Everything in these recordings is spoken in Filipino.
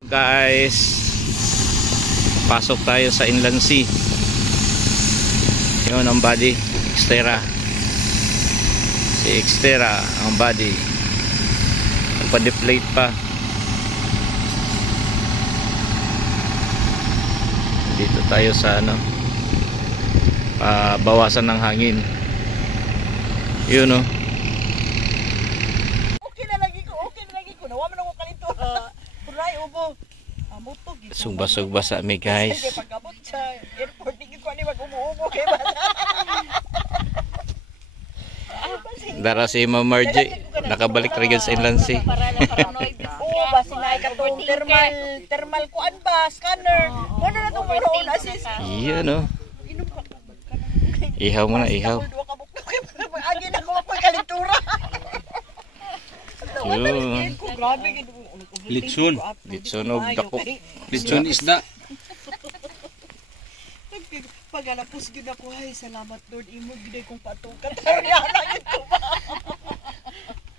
Guys, pasok tayo sa Inland Sea. Yun ang body, Xterra. Si Xterra ang body. Nagpa-deflate pa. Dito tayo sa bawasan ng hangin. Yun o. Okay na lagi ko. Nawa man ako kalito. Puray ubo. Amutog. Sugba-sugba sa amin guys. Pag-abot sa airport, hindi ko ani mag-umuubo kay bata. Dara si Ma'am Margie, nakabalik rin sa Inland Sea. Oo, basi na katong thermal kuan ba, scanner. Ano na itong muna on assist? Iyan o. Ihaw mo na, ihaw. Agi na ko ako kalintura. Yun. Litson. Litson o dako. Litson isda. Pagalapos gid ako, ay salamat Lord, imo gid kong patukan.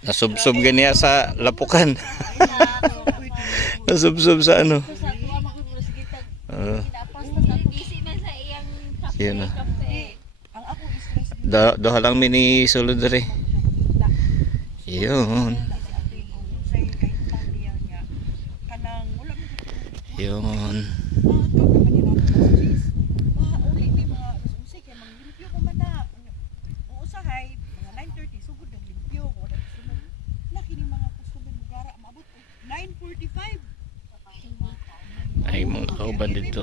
Nasubsob ganiya sa lapukan. Nasubsob sa ano. Yun o. Doha lang mini sulod rin. Yun. Yun. Ay mga kauban dito.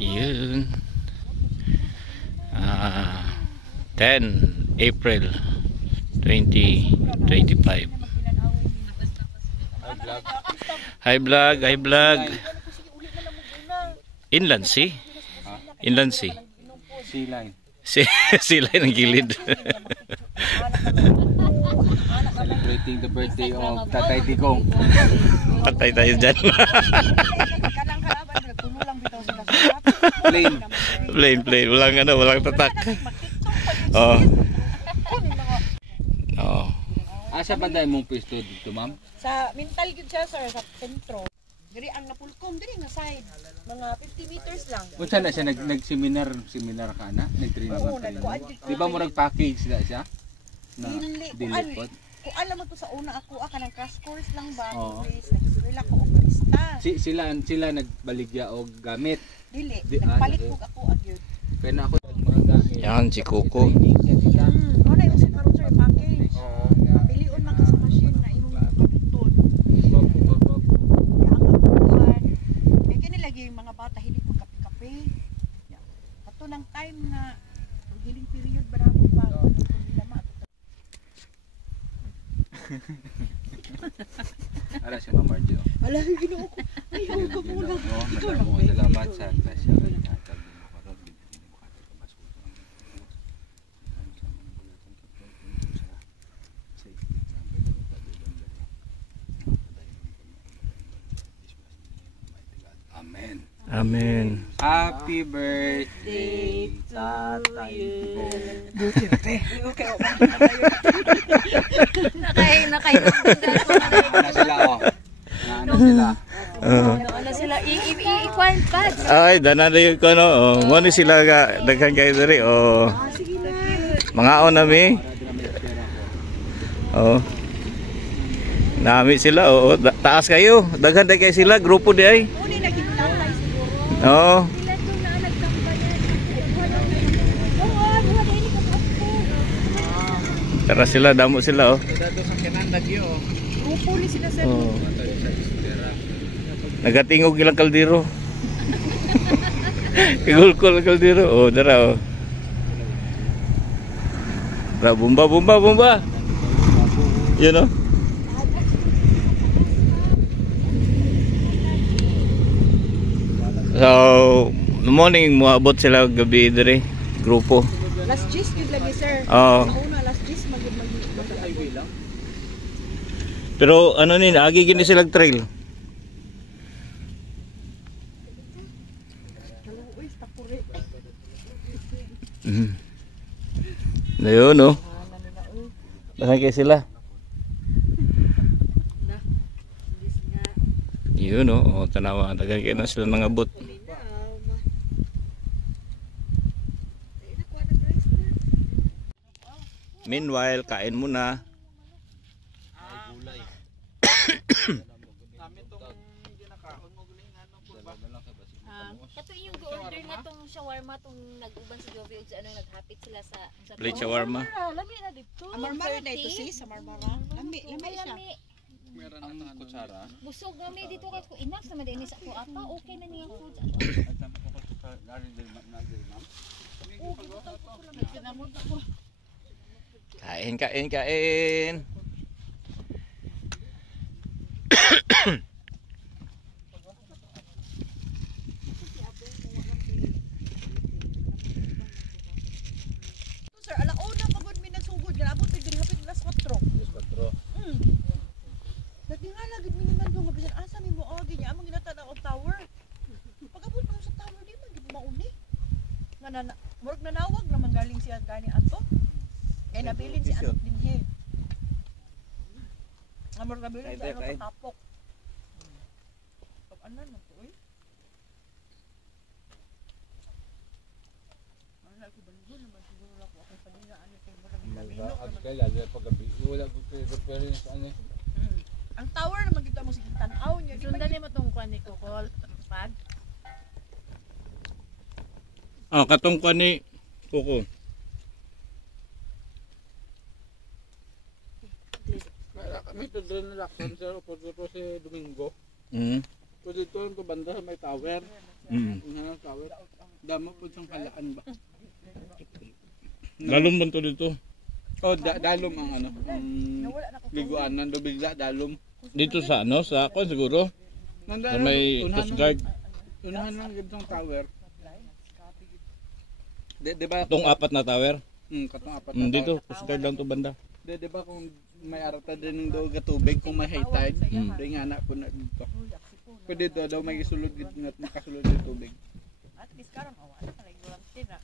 Yun. 10 April 2025. Hi vlog. Inland Sea. Inland Sea. Sea line. Sea line ang gilid. Celebrating the birthday of Tatay Digong. Patay tayo dyan. Plain. Walang tatak. Oh. Oh. Asa ba dahil mong pwesto dito, ma'am? Sa mental gyud siya sir, sa sentro. Diri ang napulkom, diri nga side. Mga 50 meters lang. Unsa na siya nag-seminar ka na? Nag-training Oo, ka na? nagkuan gyud. Di ba mo nag-package na siya? Na Dili pot? Kung alam mo to sa una ako, kanang crash course lang ba? Oo. Nag-eskwela ko og barista. Sila nagbaligya og gamit. Dili, Di- nagpalit dili. ko ako agyud. Kaya na ako mga gamit. Yan si Coco. Ano yung sa karon sir package? Piliun lang ka sa machine na imong kapiton. Kaya ang kapuan. Eh kini lagi yung mga bata hindi po kape-kape. Ato ng time na healing period baramo pa. Ara siya, Ma'am Margie. Ala, Ginoo ko. Ayaw ka muna. Ikaw lang ba? Salamat sa grasya kay Tatay Amen. Amen. Happy birthday, Tatay Digong. Nakay Ano sila, oh? Ano sila? ano sila i-equal pads. Ay, dana na yun ko no. Oh, mo ni sila ga daghan kayo diri. Oh. Mga on nami. Oh. Nami sila. Oh, taas kayo. Daghan kayo sila grupo di ay. Oh. Tara sila, damo sila oh. Grupo ni sila sir. Oh. Nagatingog ilang kaldero. Kagulkol kaldero. Oh, dara oh. Dara bomba. Yun oh. So, no morning mo abot sila gabi dire, grupo. Last gist gyud lagi sir. Oo. Sa una last gist mag Pero ano ni, agi gini silang trail. Ayun, no? Bahan kayo sila. Yun, no? O, tanawa. Dagan kayo na sila mga abot. Meanwhile, kain muna. Kato yung go-order na tong shawarma tong nag-uban si Jovi ug ano naghapit sila sa Plate shawarma. Lami na dito. Marmara na ito sis, sa marmara. Lami siya. Meron ang kutsara. Busog kami dito kay ko enough sa madini sa ko ata okay na niyang food. Kain, kain, kain. Sir, alauna pagod mi nagsugod nga abot diri hapit alas 4. Natingala gid mi naman do mabisan asa mi mo agi nya among ginatanaw og tower. Pag-abot mo sa tower di man gid mauni. Nga murag nanawag naman galing siya gani ato. Kay nabilin si anak dinhi. Nga murag nabilin si anak tapok. Pag anan na to eh. Wala ko balgon naman siguro lang ko akong paningaan ni kay murag nabilin. Kaya lalo pag gabi wala ko pero ano. Ang tower naman kita mo sige tan-aw niya. Sundan ni mo tong kwan ni Kokol pag Katong kwa ni Kuko. Kami ito doon na lakson sir, po si Domingo. Mm. Po dito ko banda sa may tower. Ang tower. Damo po siyang kalaan ba? Dalom ba to dito? Oh, dalom ang ano. Liguan nando bigla dalom. Dito sa ano? Sa kon siguro? Sa may Coast Guard. Unahan lang gitong tower. Di ba? Itong apat na tower? Katong apat na Dito, Coast Guard lang to banda. Di ba kung may arata din ng daw tubig kung may high tide, di nga anak po na dito. Pwede daw may isulod nga makasulod ng tubig. At least karon awa na talay gulang sina.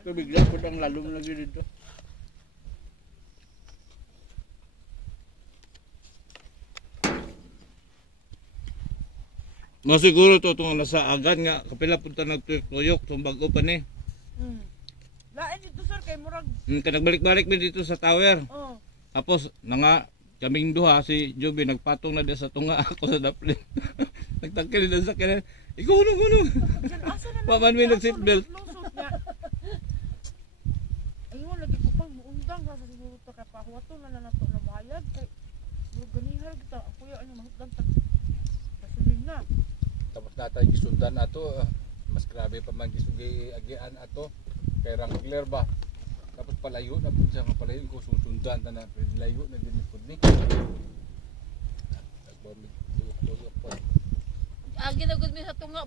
Tubig lang po ang lalong lagi dito. Masiguro to itong nasa agad nga kapila punta nagtuyok tumbago pa ni. Lain dito sir kay murag. Nagbalik-balik mi dito sa tower. Oh. Tapos nga kaming duha si Joby nagpatong na di sa tunga ako sa daplin. Nagtangkil na sa kanya. Ikaw kuno. Paman mi nag-seatbelt. Ayun lagi ko pang muundang sa siguro to kay pahuwato na nato na bayad kay murag ganihar kita ako ya ano mahutdan tag. Gasolina. Tapos natay gisundan ato, mas grabe pa man gisugi agian ato. Kay Wrangler ba? Tapos palayo na po siya palayo ko susundan na layo na din pud ni. Nagbamig po. ginagod mi sa tunga.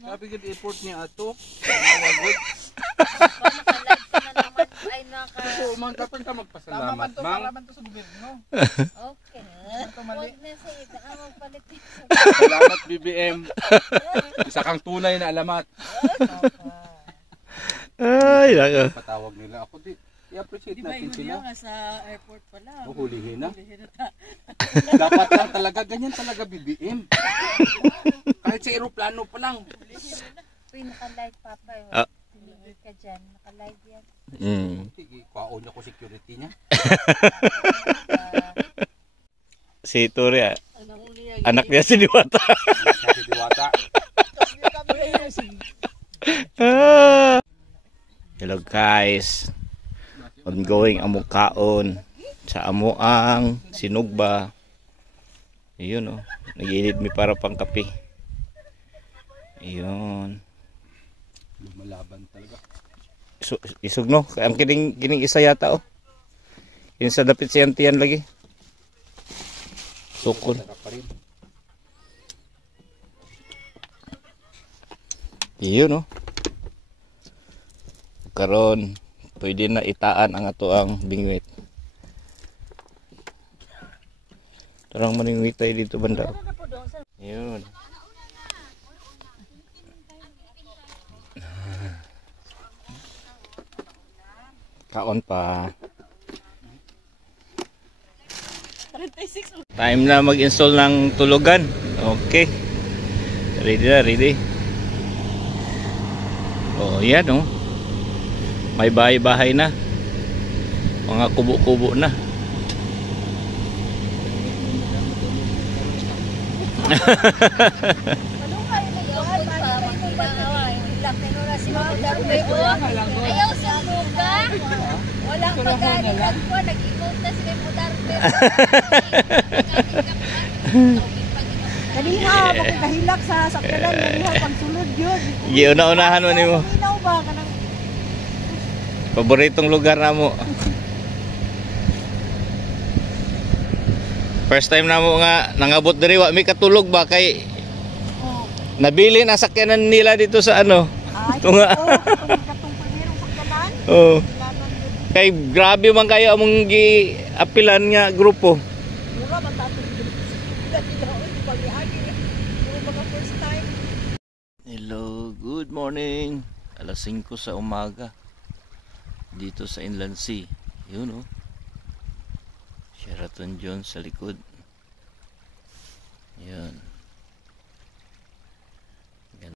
Sabi gid airport niya ato. Nawagod. Pamakalag ka na naman ay naka. So man kapag ka magpasalamat, mang. to sa gobyerno. Okay. Huwag na sa iba. Magpalit dito. Salamat BBM. Isa kang tunay na alamat. Ay, nako. Patawag nila ako di. I-appreciate natin sila. Nga sa airport pala. Huhulihin na. Dapat lang talaga ganyan talaga BBM. Kahit sa eroplano pa lang. Uy, naka-live papa. Tingin ka dyan. Naka-live yan. Sige, kwaon niya ko security niya. Si Tori, anak niya si Diwata. Si Diwata. Hello guys. Ongoing amo kaon sa amoang sinugba. Ayun oh, nag-init mi para pang kape. Ayun. Lumalaban talaga. Isug no, ang kining isa yata oh. Yung sa dapit sa yantiyan lagi. Sukol. Ayun oh. Karon pwede na itaan ang ato ang bingwit. Tarang maningwit tayo dito banda. Yun. Kaon pa. 36. Time na mag-install ng tulugan. Okay. Ready na, ready. Oh, yan oh. May bahay-bahay na. Mga kubo-kubo na. Ayaw sa luga. Walang pagalitan ko. Nag-emote na sila mo darbe. Kaniha, makikahilak sa sakyanan. Kaniha, pagsulod yun. Giuna-unahan mo nimo. Minaw ba? Kanang Paboritong lugar na mo. First time na mo nga nangabot diri wa mi katulog ba kay nabili na sakyanan nila dito sa ano. ay, Tunga. katong primerong sakyanan. Oh. Lanon yun. Kay grabe man kayo among gi-apilan nga grupo. Mura man tatong yun. Dati na ako, di pag-iagi. Puro mga first time. Hello, good morning. Alas 5 sa umaga. Dito sa Inland Sea. Yun oh. Sheraton Jones sa likod. Yan.